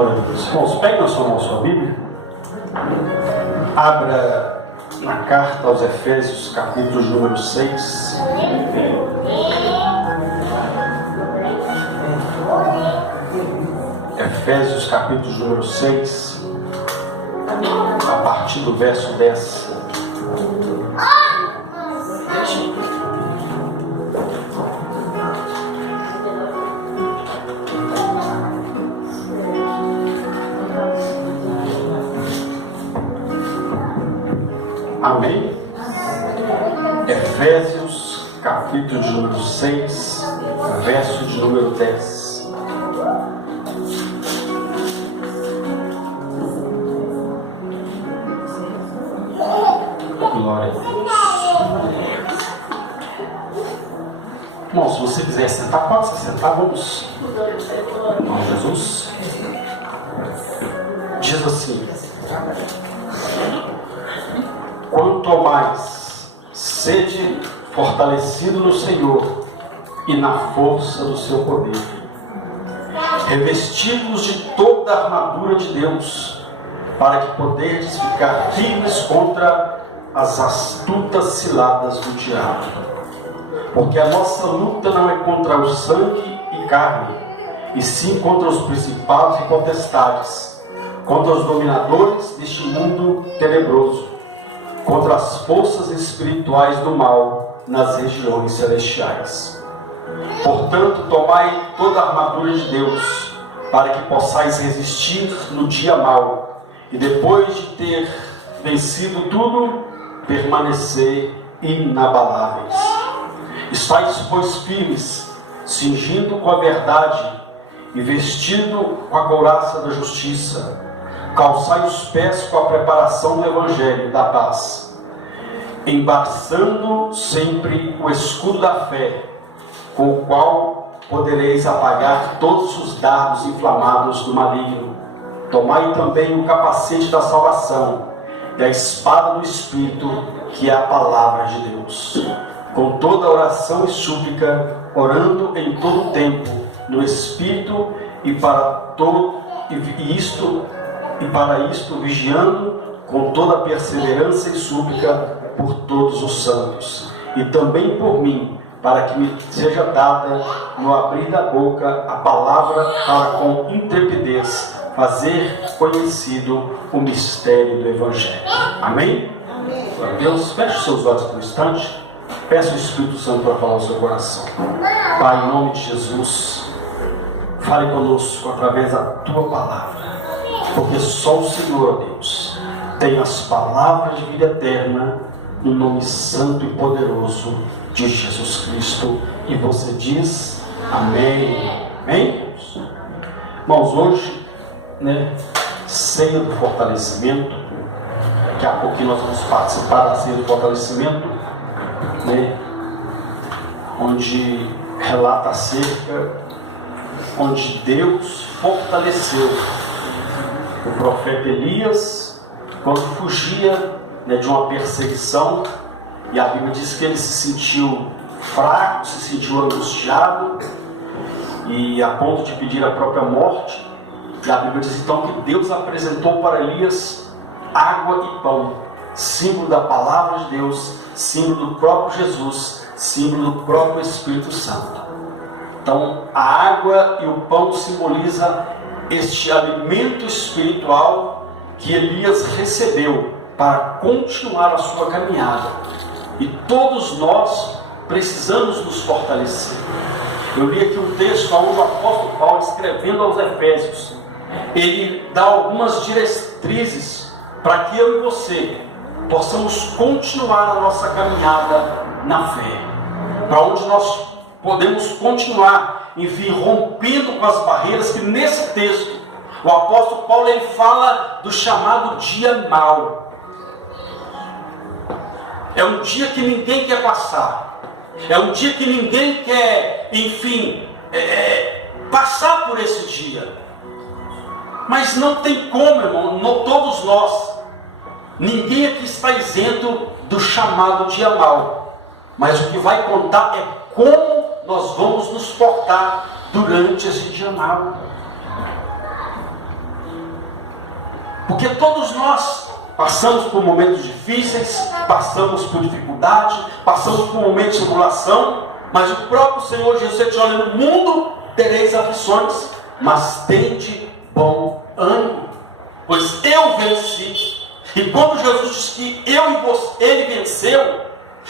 Glória a Deus. Irmãos, pegue na sua mão sua Bíblia. Abra na carta aos Efésios, capítulo número 6. Efésios, capítulo número 6, a partir do verso 10. Amém? Efésios, capítulo de número 6, verso de número 10. Glória a Deus. Bom, se você quiser sentar, pode se sentar, vamos. Em nome de Jesus. Diz assim: quanto ao mais, sede fortalecido no Senhor e na força do seu poder, revestidos de toda a armadura de Deus, para que poderes ficar firmes contra as astutas ciladas do diabo. Porque a nossa luta não é contra o sangue e carne, e sim contra os principados e potestades, contra os dominadores deste mundo tenebroso, contra as forças espirituais do mal nas regiões celestiais. Portanto, tomai toda a armadura de Deus, para que possais resistir no dia mau, e depois de ter vencido tudo, permanecer inabaláveis. Estais, pois, firmes, cingindo com a verdade e vestido com a couraça da justiça. Calçai os pés com a preparação do Evangelho da paz, embaçando sempre o escudo da fé, com o qual podereis apagar todos os dardos inflamados do maligno. Tomai também o capacete da salvação e a espada do Espírito, que é a palavra de Deus, com toda oração e súplica, orando em todo o tempo no Espírito, e para isto vigiando com toda perseverança e súplica por todos os santos, e também por mim, para que me seja dada, no abrir da boca, a palavra, para com intrepidez fazer conhecido o mistério do Evangelho. Amém? Glória a Deus. Feche seus olhos por um instante. Peça o Espírito Santo para falar o seu coração. Pai, em nome de Jesus, fale conosco através da Tua palavra, porque só o Senhor, ó Deus, tem as palavras de vida eterna, no nome santo e poderoso de Jesus Cristo. E você diz amém. Amém? Irmãos, hoje, ceia do fortalecimento. Daqui a pouquinho nós vamos participar da ceia do fortalecimento, onde relata acerca onde Deus fortaleceu o profeta Elias quando fugia de uma perseguição, e a Bíblia diz que ele se sentiu fraco, se sentiu angustiado, e a ponto de pedir a própria morte. E a Bíblia diz então que Deus apresentou para Elias água e pão, símbolo da palavra de Deus, símbolo do próprio Jesus, símbolo do próprio Espírito Santo. Então a água e o pão simbolizam este alimento espiritual que Elias recebeu para continuar a sua caminhada. E todos nós precisamos nos fortalecer. Eu li aqui um texto onde o apóstolo Paulo, escrevendo aos Efésios, ele dá algumas diretrizes para que eu e você possamos continuar a nossa caminhada na fé, para onde nós podemos continuar, enfim, rompendo com as barreiras que nesse texto o apóstolo Paulo ele fala do chamado dia mau. É um dia que ninguém quer passar, é um dia que ninguém quer, enfim, passar por esse dia. Mas não tem como, irmão, todos nós, ninguém aqui está isento do chamado dia mau. Mas o que vai contar é como nós vamos nos portar durante esse dia mau. Porque todos nós passamos por momentos difíceis, passamos por dificuldade, passamos por momentos de tribulação, mas o próprio Senhor Jesus diz: olha, no mundo tereis aflições, mas tende bom ânimo, pois eu venci. E quando Jesus disse que ele venceu,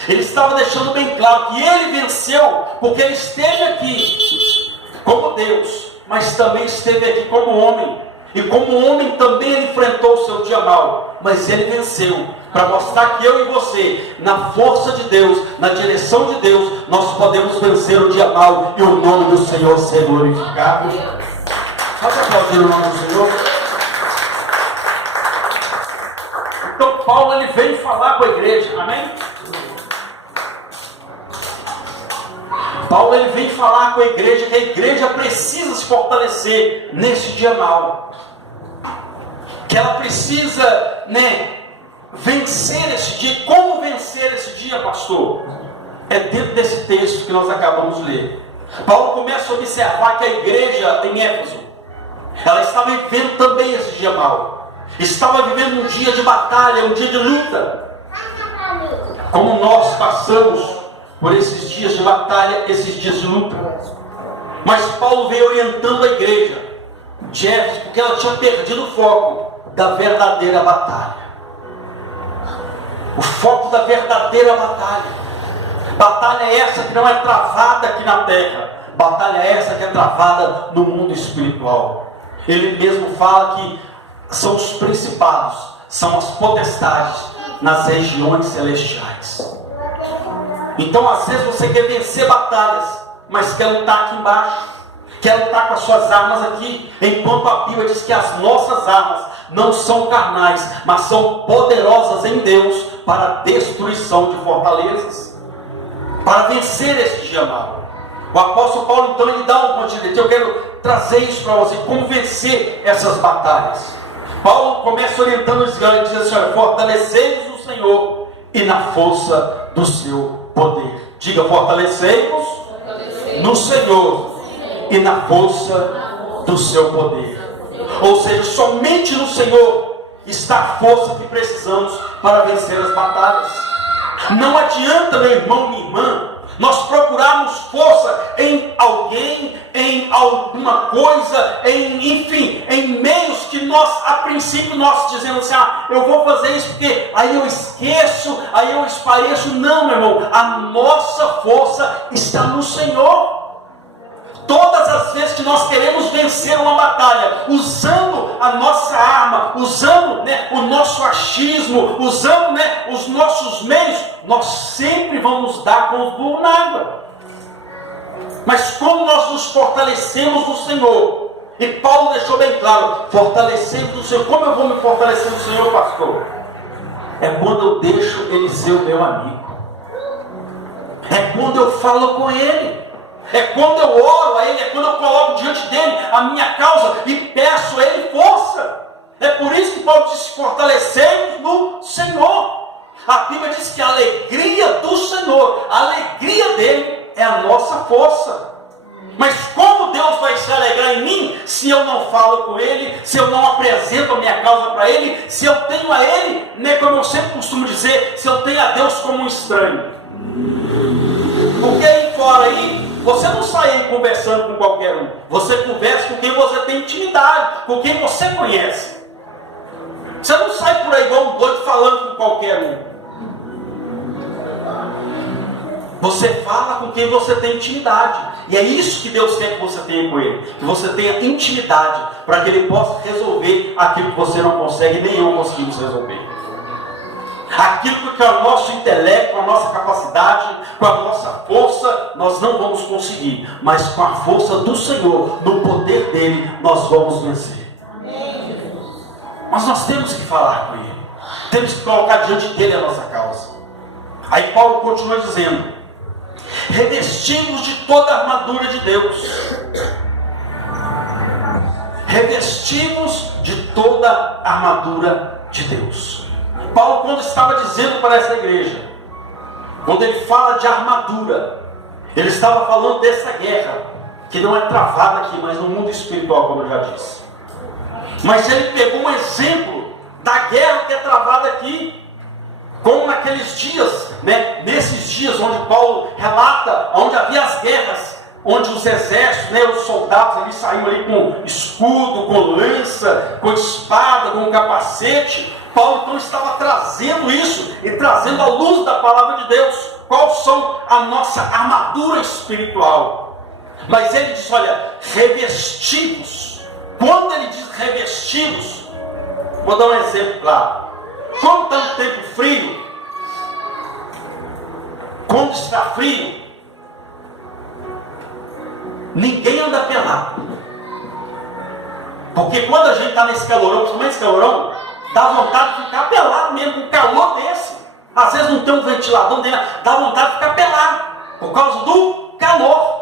ele estava deixando bem claro que ele venceu, porque ele esteve aqui como Deus, mas também esteve aqui como homem. E como homem também ele enfrentou o seu dia mau, mas ele venceu, para mostrar que eu e você, na força de Deus, na direção de Deus, nós podemos vencer o dia mau e o nome do Senhor ser glorificado. Pode aplaudir o nome do Senhor. Então Paulo ele veio falar com a igreja, amém? Paulo ele vem falar com a igreja que a igreja precisa se fortalecer nesse dia mau, que ela precisa, vencer esse dia. Como vencer esse dia, pastor? É dentro desse texto que nós acabamos de ler. Paulo começa a observar que a igreja em Éfeso, ela estava vivendo também esse dia mau, estava vivendo um dia de batalha, um dia de luta, como nós passamos por esses dias de batalha, esses dias de luta. Mas Paulo veio orientando a igreja de Éfeso, porque ela tinha perdido o foco da verdadeira batalha. O foco da verdadeira batalha. Batalha é essa que não é travada aqui na terra. Batalha é essa que é travada no mundo espiritual. Ele mesmo fala que são os principados, são as potestades nas regiões celestiais. Então às vezes você quer vencer batalhas, mas quer lutar aqui embaixo, quer lutar com as suas armas aqui, enquanto a Bíblia diz que as nossas armas não são carnais, mas são poderosas em Deus para a destruição de fortalezas, para vencer esse dia mau. O apóstolo Paulo então ele dá um monte de eu quero trazer isso para você, como vencer essas batalhas. Paulo começa orientando os garotos, diz assim: olha, fortalecei-vos no Senhor e na força do seu poder. Diga: fortalecei-vos no Senhor e na força do seu poder. Ou seja, somente no Senhor está a força que precisamos para vencer as batalhas. Não adianta, meu irmão, minha irmã, nós procurarmos força em alguém, em alguma coisa, em meios que nós, a princípio, nós dizemos assim: eu vou fazer isso porque aí eu esqueço, aí eu espareço. Não, meu irmão, a nossa força está no Senhor. Todas as vezes que nós queremos vencer uma batalha, usando a nossa arma, usando o nosso achismo, usando os nossos meios, nós sempre vamos dar com os burros na água. Mas como nós nos fortalecemos no Senhor, e Paulo deixou bem claro: fortalecemos no Senhor. Como eu vou me fortalecer no Senhor, pastor? É quando eu deixo Ele ser o meu amigo, é quando eu falo com Ele, é quando eu oro a Ele, é quando eu coloco diante dEle a minha causa e peço a Ele força. É por isso que Paulo diz: fortalecemos no Senhor. A Bíblia diz que a alegria do Senhor, a alegria dEle é a nossa força. Mas como Deus vai se alegrar em mim se eu não falo com Ele, se eu não apresento a minha causa para Ele, se eu tenho a Ele, como eu sempre costumo dizer, se eu tenho a Deus como um estranho? Porque aí fora aí, você não sai aí conversando com qualquer um. Você conversa com quem você tem intimidade, com quem você conhece. Você não sai por aí igual um doido falando com qualquer um. Você fala com quem você tem intimidade. E é isso que Deus quer que você tenha com Ele. Que você tenha intimidade, para que Ele possa resolver aquilo que você não consegue, nem eu conseguimos resolver. Aquilo que é o nosso intelecto, com a nossa capacidade, com a nossa força, nós não vamos conseguir. Mas com a força do Senhor, no poder dEle, nós vamos vencer. Mas nós temos que falar com Ele. Temos que colocar diante dEle a nossa causa. Aí Paulo continua dizendo: revestimos de toda a armadura de Deus. Revestimos de toda a armadura de Deus. Paulo, quando estava dizendo para essa igreja, quando ele fala de armadura, ele estava falando dessa guerra, que não é travada aqui, mas no mundo espiritual, como eu já disse. Mas ele pegou um exemplo da guerra que é travada aqui, como naqueles dias, né? Nesses dias onde Paulo relata, onde havia as guerras, onde os exércitos, né, os soldados ali saíam ali com escudo, com lança, com espada, com capacete. Paulo então estava trazendo isso e trazendo a luz da palavra de Deus. Qual são a nossa armadura espiritual? Mas ele diz, olha, revestidos. Quando ele diz revestidos, vou dar um exemplo claro. Quando está no tempo frio, quando está frio, ninguém anda pelado. Porque quando a gente está nesse calorão, principalmente esse calorão, dá vontade de ficar pelado mesmo, com calor desse. Às vezes não tem um ventilador, não tem nada, dá vontade de ficar pelado, por causa do calor.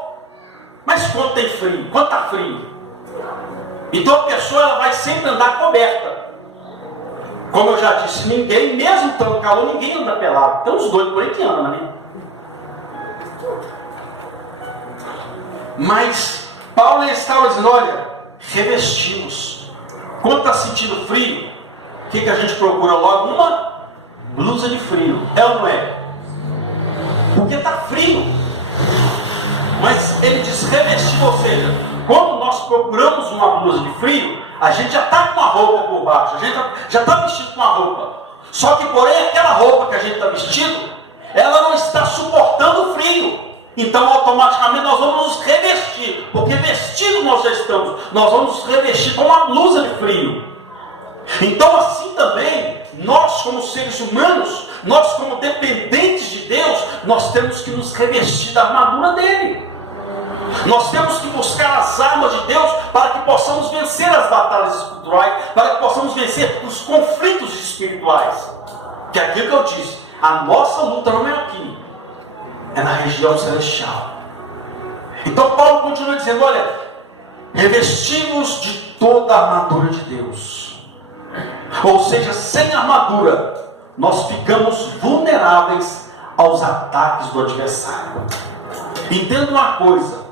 Mas quando tem frio, quando está frio, então a pessoa ela vai sempre andar coberta. Como eu já disse, ninguém, mesmo estando calor, ninguém anda pelado. Tem uns doidos por aí que andam, né? Mas Paulo estava dizendo, olha, revestimos. Quando está sentindo frio, o que a gente procura logo? Uma blusa de frio. É ou não é? Porque está frio. Mas ele diz revestir, ou seja, quando nós procuramos uma blusa de frio, a gente já está com uma roupa por baixo, a gente já está vestido com uma roupa. Só que, porém, aquela roupa que a gente está vestido, ela não está suportando o frio. Então, automaticamente, nós vamos nos revestir, porque vestido nós já estamos, nós vamos nos revestir com uma blusa de frio. Então, assim também, nós como seres humanos, nós como dependentes de Deus, nós temos que nos revestir da armadura dele. Nós temos que buscar as armas de Deus para que possamos vencer as batalhas espirituais, para que possamos vencer os conflitos espirituais. Que é aquilo que eu disse, a nossa luta não é aqui, é na região celestial. Então Paulo continua dizendo, olha, revestimos de toda a armadura de Deus. Ou seja, sem armadura, nós ficamos vulneráveis aos ataques do adversário. Entenda uma coisa,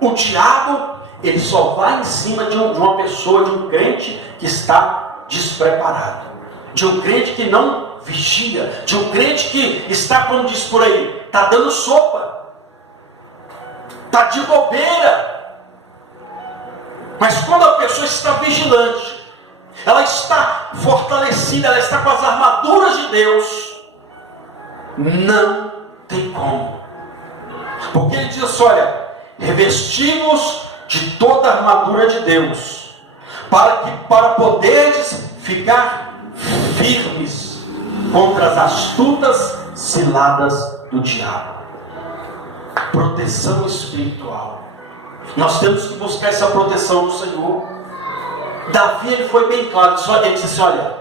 o diabo, ele só vai em cima de uma pessoa, de um crente que está despreparado, de um crente que não vigia, de um crente que está, como diz por aí, está dando sopa, está de bobeira. Mas quando a pessoa está vigilante, ela está fortalecida, ela está com as armaduras de Deus, não tem como. Porque ele diz assim, olha, revestimos de toda a armadura de Deus, para poderes ficar firmes contra as astutas ciladas do diabo. Proteção espiritual. Nós temos que buscar essa proteção do Senhor. Davi, ele foi bem claro, ele disse assim, olha,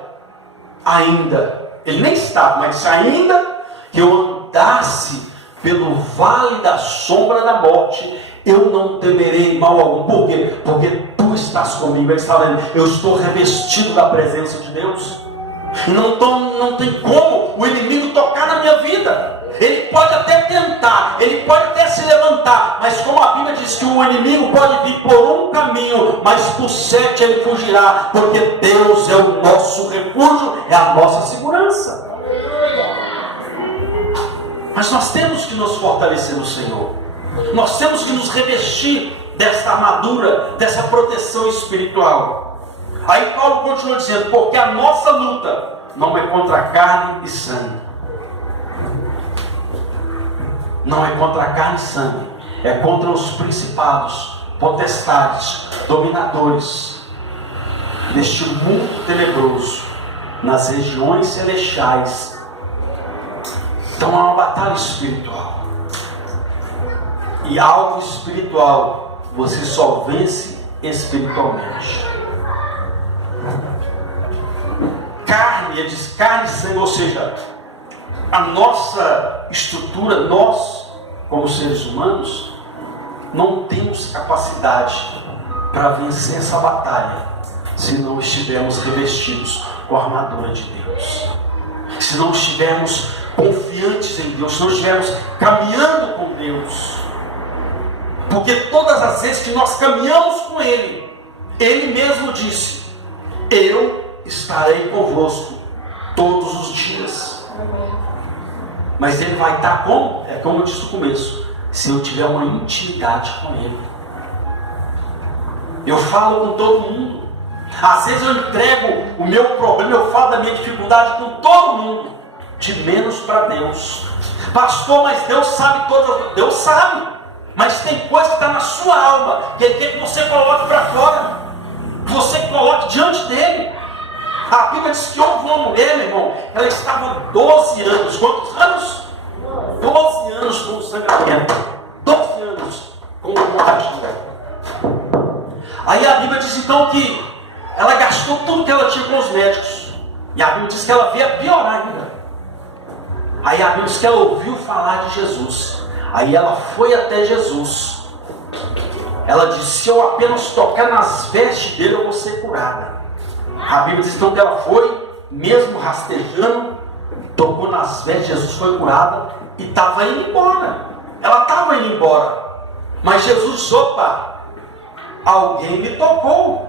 ainda, ele nem estava, mas disse, ainda que eu andasse pelo vale da sombra da morte, eu não temerei mal algum. Por quê? Porque tu estás comigo. Ele está dizendo, eu estou revestido da presença de Deus. Não tem como o inimigo tocar na minha vida. Ele pode até tentar, ele pode até se levantar, mas como a Bíblia diz que o inimigo pode vir por um caminho, mas por 7 ele fugirá, porque Deus é o nosso refúgio, é a nossa segurança. Mas nós temos que nos fortalecer no Senhor. Nós temos que nos revestir dessa armadura, dessa proteção espiritual. Aí Paulo continua dizendo, porque a nossa luta não é contra carne e sangue. Não é contra carne e sangue. É contra os principados, potestades, dominadores deste mundo tenebroso, nas regiões celestiais. Então é uma batalha espiritual. E algo espiritual você só vence espiritualmente. Carne, ele diz carne e sangue, ou seja, a nossa estrutura, nós como seres humanos não temos capacidade para vencer essa batalha se não estivermos revestidos com a armadura de Deus, se não estivermos confiantes em Deus, se não estivermos caminhando com Deus. Porque todas as vezes que nós caminhamos com Ele, Ele mesmo disse, eu estarei convosco todos os dias. Mas ele vai estar como? É como eu disse no começo, se eu tiver uma intimidade com ele. Eu falo com todo mundo. Às vezes eu entrego o meu problema, eu falo da minha dificuldade com todo mundo, de menos para Deus. Pastor, mas Deus sabe todas. Deus sabe, mas tem coisa que está na sua alma, que Ele quer que você coloque para fora, que você coloque diante dele. A Bíblia diz que houve uma mulher, meu irmão, ela estava 12 anos, quantos anos? 12 anos com sangramento, 12 anos com hemorragia. Aí a Bíblia diz então que ela gastou tudo que ela tinha com os médicos, e a Bíblia diz que ela veio a piorar ainda. Aí a Bíblia diz que ela ouviu falar de Jesus, aí ela foi até Jesus. Ela disse: se eu apenas tocar nas vestes dele, eu vou ser curada. A Bíblia diz então que ela foi, mesmo rastejando, tocou nas vestes, Jesus foi curada e estava indo embora. Ela estava indo embora, mas Jesus disse: opa, alguém me tocou.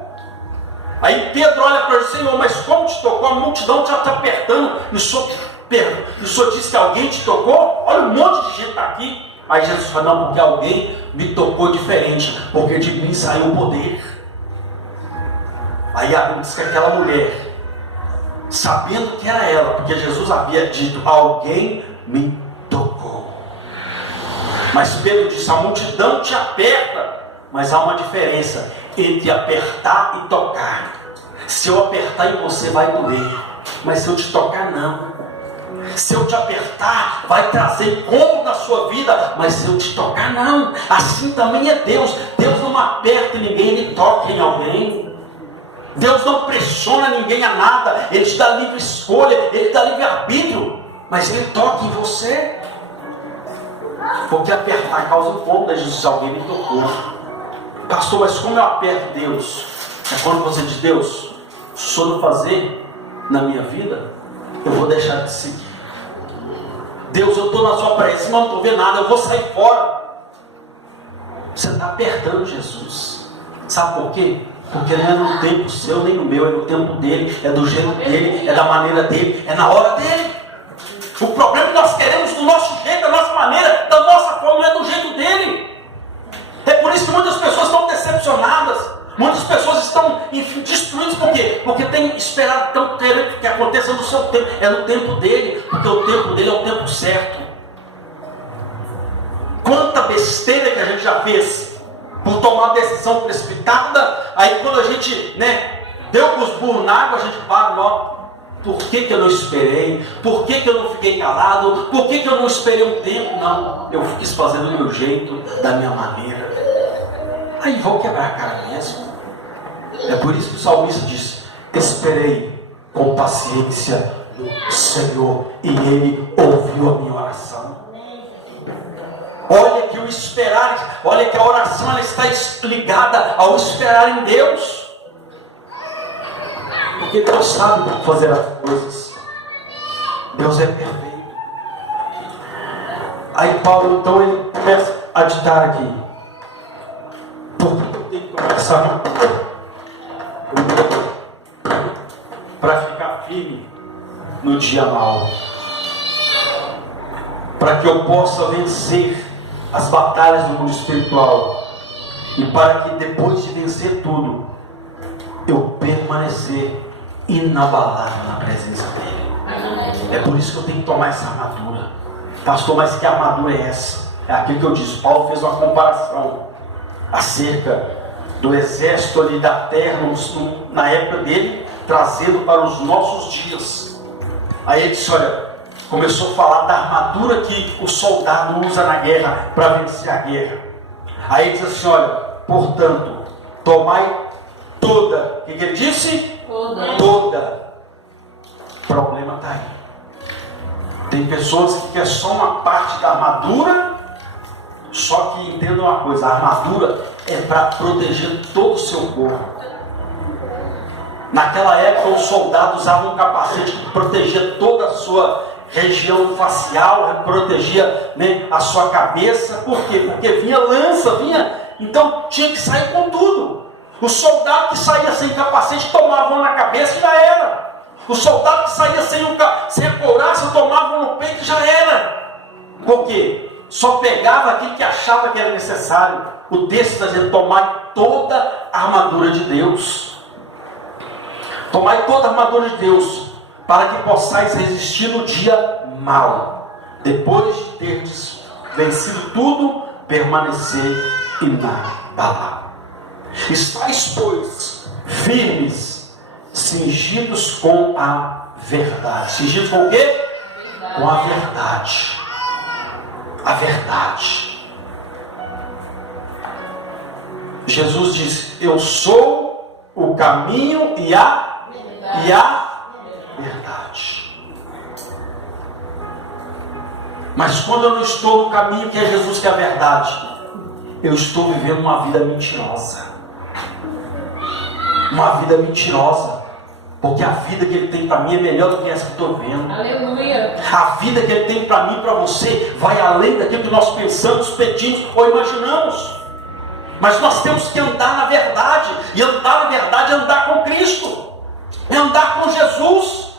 Aí Pedro olha para ele: Senhor, mas como te tocou? A multidão já está apertando, e o Senhor disse que alguém te tocou? Olha, um monte de gente está aqui. Aí Jesus fala: não, porque alguém me tocou diferente, porque de mim saiu o poder. Aí a Bíblia diz que aquela mulher, sabendo que era ela, porque Jesus havia dito: alguém me tocou. Mas Pedro disse: a multidão te aperta, mas há uma diferença entre apertar e tocar. Se eu apertar em você, vai doer, mas se eu te tocar, não. Se eu te apertar, vai trazer incômodo na sua vida, mas se eu te tocar, não. Assim também é Deus. Deus não aperta ninguém, Ele toca em alguém. Deus não pressiona ninguém a nada, Ele te dá livre escolha, Ele dá livre arbítrio, mas Ele toca em você. Porque apertar causa incômodo. Jesus: alguém me tocou. Pastor, mas como eu aperto Deus? É quando você diz: Deus, se o Senhor não fazer na minha vida, eu vou deixar de seguir. Deus, eu estou na sua presença, não estou vendo nada, eu vou sair fora. Você está apertando Jesus. Sabe por quê? Porque não é no tempo seu nem no meu, é no tempo dele, é do jeito dele, é da maneira dele, é na hora dele. O problema é que nós queremos do nosso jeito, da nossa maneira, da nossa forma, não é do jeito dele. É por isso que muitas pessoas estão decepcionadas. Muitas pessoas estão, enfim, destruídas. Por quê? Porque tem esperado, estão querendo que aconteça no seu tempo. É no tempo dele, porque o tempo dele é o tempo certo. Quanta besteira que a gente já fez por tomar uma decisão precipitada. Aí quando a gente, deu com os burros na água, a gente para, ó. Por que eu não esperei? Por que eu não fiquei calado? Por que eu não esperei um tempo? Não, eu quis fazer do meu jeito, da minha maneira. Aí vou quebrar a cara mesmo. É por isso que o salmista diz: esperei com paciência no Senhor, e Ele ouviu a minha oração. Olha que o esperar, olha que a oração ela está ligada ao esperar em Deus. Porque Deus sabe como fazer as coisas. Deus é perfeito. Aí Paulo, então, ele começa a ditar aqui: por que eu tenho que começar para ficar firme no dia mau? Para que eu possa vencer as batalhas do mundo espiritual, e para que depois de vencer tudo, eu permanecer inabalável na presença dele. É por isso que eu tenho que tomar essa armadura. Pastor, mas que armadura é essa? É aquilo que eu disse. Paulo fez uma comparação acerca do exército ali da terra na época dele, trazendo para os nossos dias. Aí ele disse: olha, começou a falar da armadura que o soldado usa na guerra para vencer a guerra. Aí ele diz assim: olha, portanto, tomai toda. O que ele disse? Toda. O problema está aí. Tem pessoas que querem só uma parte da armadura. Só que entenda uma coisa: a armadura é para proteger todo o seu corpo. Naquela época os soldados usavam um capacete que protegia toda a sua região facial, protegia a sua cabeça. Por quê? Porque vinha lança, então tinha que sair com tudo. O soldado que saía sem capacete tomava uma na cabeça e já era. O soldado que saía sem a couraça tomava um no peito e já era. Por quê? Só pegava aquilo que achava que era necessário. O texto está dizendo: tomai toda a armadura de Deus. Tomai toda a armadura de Deus, para que possais resistir no dia mau. Depois de terdes vencido tudo, permanecer inabalável. Estais, pois, firmes, cingidos com a verdade. Cingidos com o quê? Com a verdade. A verdade. Jesus disse: eu sou o caminho e a verdade. Mas quando eu não estou no caminho que é Jesus, que é a verdade, eu estou vivendo uma vida mentirosa. Uma vida mentirosa. Porque a vida que Ele tem para mim é melhor do que essa que estou vendo. Aleluia. A vida que Ele tem para mim e para você vai além daquilo que nós pensamos, pedimos ou imaginamos. Mas nós temos que andar na verdade. E andar na verdade é andar com Cristo. É andar com Jesus.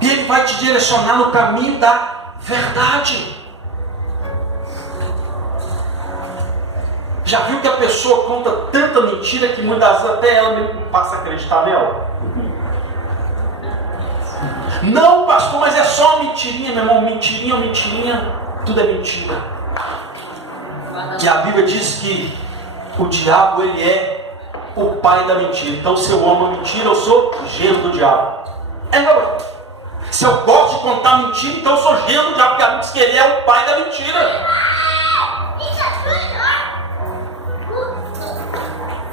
E Ele vai te direcionar no caminho da verdade. Já viu que a pessoa conta tanta mentira que muitas vezes até ela mesmo passa a acreditar nela? Não, pastor, mas é só uma mentirinha, meu irmão. Mentirinha, mentirinha, tudo é mentira. E a Bíblia diz que o diabo, ele é o pai da mentira. Então, se eu amo a mentira, eu sou genro do diabo. É, meu. Se eu gosto de contar mentira, então eu sou genro do diabo, porque a Bíblia diz que ele é o pai da mentira.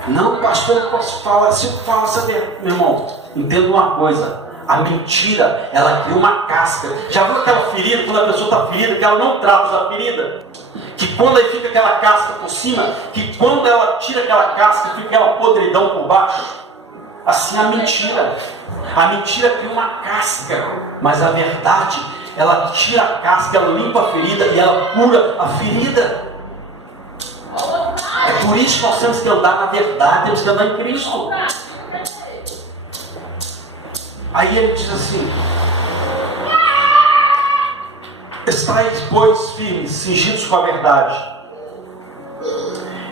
Não, pastor, eu posso falar assim, fala saber. Meu irmão, entenda uma coisa: a mentira, ela cria uma casca. Já viu aquela ferida, quando a pessoa está ferida, que ela não trata da ferida? Que quando aí fica aquela casca por cima, que quando ela tira aquela casca, fica aquela podridão por baixo. Assim a mentira cria uma casca. Mas a verdade, ela tira a casca, ela limpa a ferida e ela cura a ferida. É por isso que nós temos que andar na verdade, temos que andar em Cristo. Aí ele diz assim: estais, pois, firmes, cingidos com a verdade,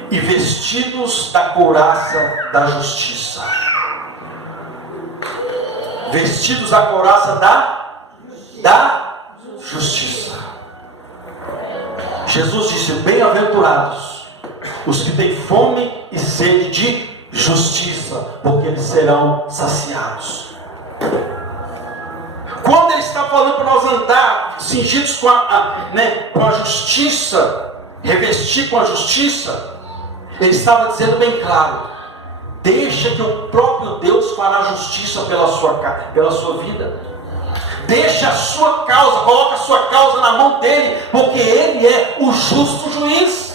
e vestidos da couraça da justiça. Vestidos da couraça da justiça. Jesus disse: bem-aventurados os que têm fome e sede de justiça, porque eles serão saciados. Quando ele está falando para nós andar cingidos com a justiça, revestir com a justiça, ele estava dizendo bem claro: deixa que o próprio Deus fará justiça pela sua vida. Deixa a sua causa, coloca a sua causa na mão dele, porque ele é o justo juiz.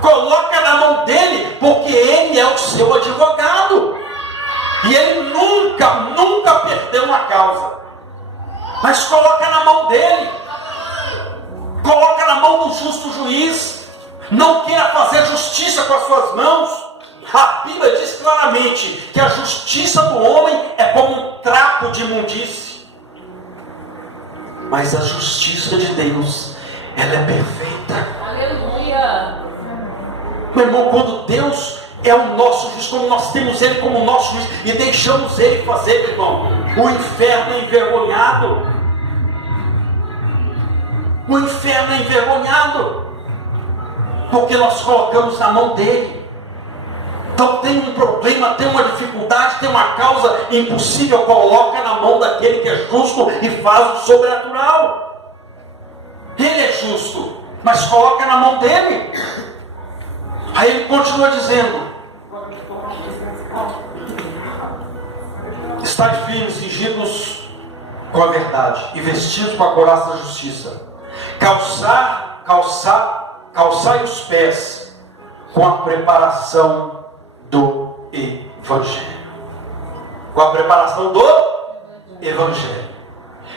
Coloca na mão dele, porque ele é o seu advogado. E ele nunca perdeu uma causa. Mas coloca na mão dele. Coloca na mão do justo juiz. Não queira fazer justiça com as suas mãos. A Bíblia diz claramente que a justiça do homem é como um trapo de imundície. Mas a justiça de Deus, ela é perfeita. Aleluia. Meu irmão, quando Deus é o nosso juiz, como nós temos Ele como nosso juiz e deixamos Ele fazer, meu irmão, o inferno é envergonhado. O inferno é envergonhado, porque nós colocamos na mão dele. Então tem um problema, tem uma dificuldade, tem uma causa impossível, coloca na mão daquele que é justo e faz o sobrenatural. Ele é justo, mas coloca na mão dele. Aí ele continua dizendo: estai firmes, cingidos com a verdade e vestidos com a couraça da justiça. Calçai os pés com a preparação do Evangelho. Com a preparação do Evangelho.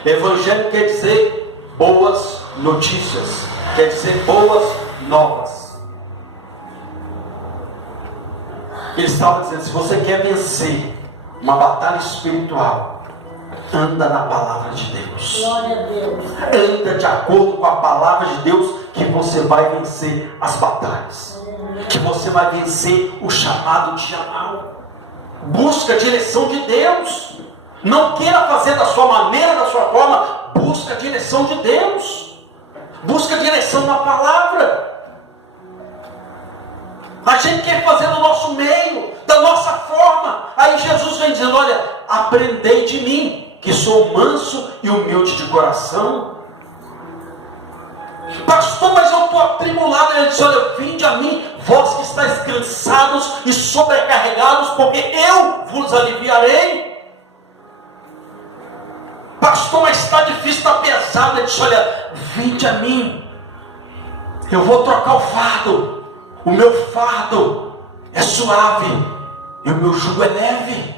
Evangelho quer dizer boas notícias, quer dizer boas novas. Ele estava dizendo: se você quer vencer uma batalha espiritual, anda na palavra de Deus. Glória a Deus. Anda de acordo com a palavra de Deus, que você vai vencer as batalhas, que você vai vencer o chamado diagonal. Busca a direção de Deus. Não queira fazer da sua maneira, da sua forma. Busca a direção de Deus. Busca a direção da palavra. A gente quer fazer do nosso meio, da nossa forma. Aí Jesus vem dizendo: olha, aprendei de mim, que sou manso e humilde de coração. Pastor, mas eu estou atribulado. Ele diz: olha, vinde a mim, vós que estáis cansados e sobrecarregados, porque eu vos aliviarei. Pastor, mas está difícil, está pesado. Ele diz: olha, vinde a mim, eu vou trocar o fardo. O meu fardo é suave e o meu jugo é leve.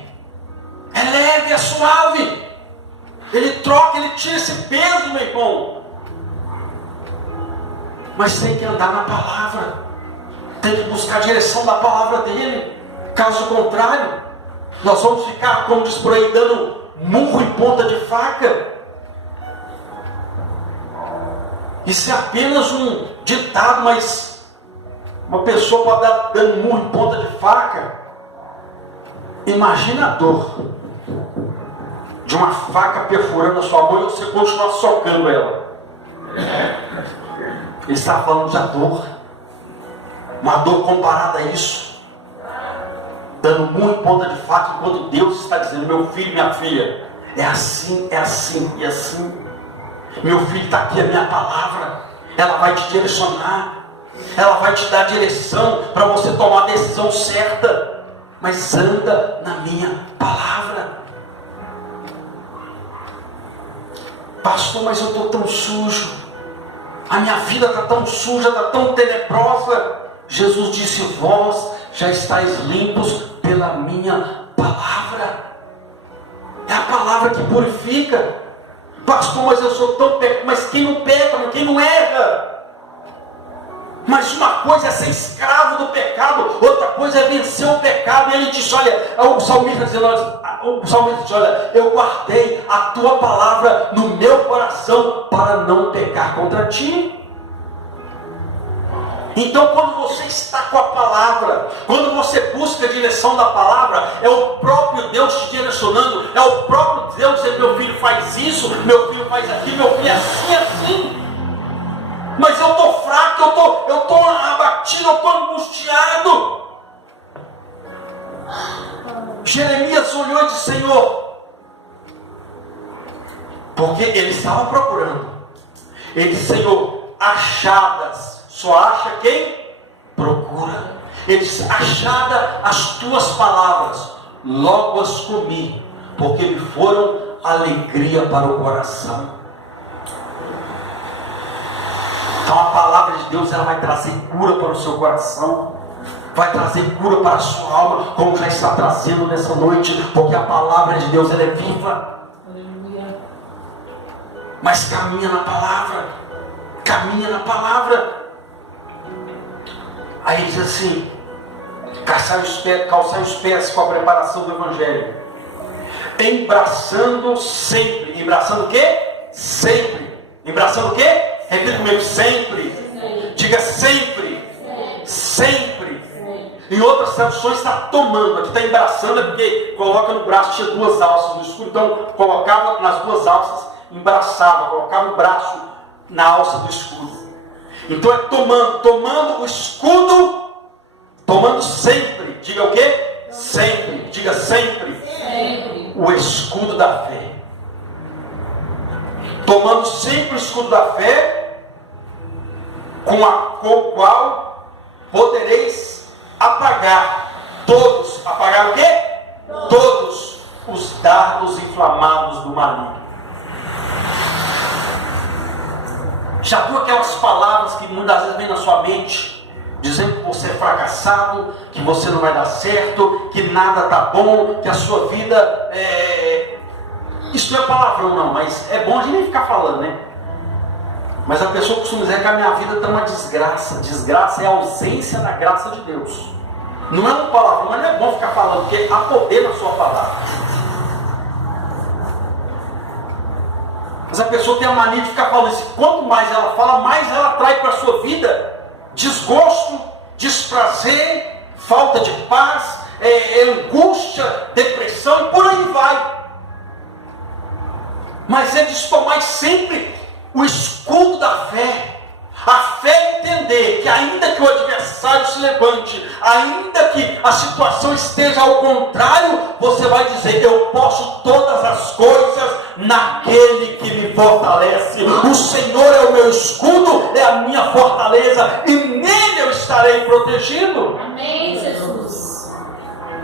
É leve, é suave. Ele troca, ele tira esse peso, meu irmão. Mas tem que andar na palavra, tem que buscar a direção da palavra dele. Caso contrário, nós vamos ficar, como diz por aí, dando murro em ponta de faca. Isso é apenas um ditado, mas uma pessoa pode dar dando murro em ponta de faca. Imagina a dor de uma faca perfurando a sua mão e você continuar socando ela. Ele está falando da dor, uma dor comparada a isso, dando murro em ponta de faca, enquanto Deus está dizendo: meu filho, minha filha, é assim, é assim e assim. Meu filho, está aqui a minha palavra, ela vai te direcionar. Ela vai te dar direção para você tomar a decisão certa. Mas anda na minha palavra. Pastor, mas eu estou tão sujo. A minha vida está tão suja, está tão tenebrosa. Jesus disse: vós já estáis limpos pela minha palavra. É a palavra que purifica. Pastor, mas eu sou tão pecador. Mas quem não peca, quem não erra? Mas uma coisa é ser escravo do pecado, outra coisa é vencer o pecado. E ele diz: olha, o salmista diz: olha, eu guardei a tua palavra no meu coração para não pecar contra ti. Então, quando você está com a palavra, quando você busca a direção da palavra, é o próprio Deus te direcionando, é o próprio Deus dizendo: meu filho faz isso, meu filho faz aquilo, meu filho é assim, assim. Mas eu estou fraco, eu estou abatido, eu estou angustiado. Jeremias olhou e disse: Senhor, porque ele estava procurando. Ele disse: Senhor, achadas, só acha quem procura. Ele disse: achada as tuas palavras, logo as comi, porque me foram alegria para o coração. Então a palavra de Deus, ela vai trazer cura para o seu coração, vai trazer cura para a sua alma, como já está trazendo nessa noite, porque a palavra de Deus, ela é viva. Aleluia. Mas caminha na palavra, caminha na palavra. Aí diz assim: calçai os pés com a preparação do Evangelho, embraçando sempre. Embraçando o quê? Sempre. Embraçando o quê? Repita comigo: sempre. Sempre. Diga sempre. Sempre. Sempre. Sempre. Em outras traduções está tomando. Aqui está embraçando, é porque coloca no braço, tinha duas alças no escudo, então colocava nas duas alças, embraçava, colocava o braço na alça do escudo. Então é tomando o escudo, tomando sempre. Diga o quê? Sempre. Diga sempre. Sempre. O escudo da fé. Tomando sempre o escudo da fé, com o qual podereis apagar todos. Apagar o quê? Todos os dardos inflamados do maligno. Já viu aquelas palavras que muitas vezes vêm na sua mente, dizendo que você é fracassado, que você não vai dar certo, que nada está bom, que a sua vida Isso não é palavrão não, mas é bom a gente nem ficar falando, né? Mas a pessoa costuma dizer que a minha vida está uma desgraça. Desgraça é a ausência da graça de Deus. Não é uma palavra, mas não é bom ficar falando, porque há poder na sua palavra. Mas a pessoa tem a mania de ficar falando isso. Quanto mais ela fala, mais ela atrai para a sua vida desgosto, desprazer, falta de paz, angústia, depressão e por aí vai. Mas é de tomar sempre o escudo da fé. A fé é entender que ainda que o adversário se levante, ainda que a situação esteja ao contrário, você vai dizer: eu posso todas as coisas naquele que me fortalece. O Senhor é o meu escudo, é a minha fortaleza, e nele eu estarei protegido. Amém, Jesus.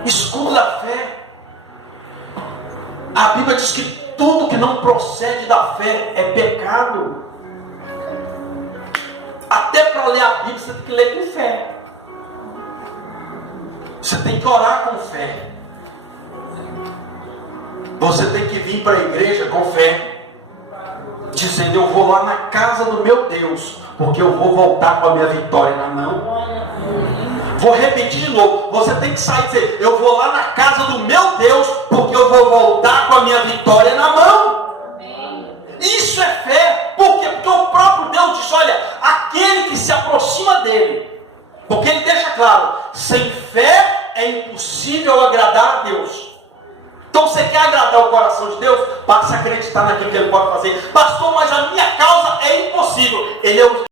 Escudo da fé. A Bíblia diz que tudo que não procede da fé é pecado. Até para ler a Bíblia você tem que ler com fé. Você tem que orar com fé. Você tem que vir para a igreja com fé, dizendo: eu vou lá na casa do meu Deus, porque eu vou voltar com a minha vitória na mão. Vou repetir de novo. Você tem que sair e dizer: eu vou lá na casa do meu Deus, porque eu vou voltar com a minha vitória na mão. Isso é fé. Por quê? Porque o próprio Deus diz: olha, aquele que se aproxima dele, porque ele deixa claro, sem fé é impossível agradar a Deus. Então você quer agradar o coração de Deus? Passa a acreditar naquilo que ele pode fazer. Pastor, mas a minha causa é impossível. Ele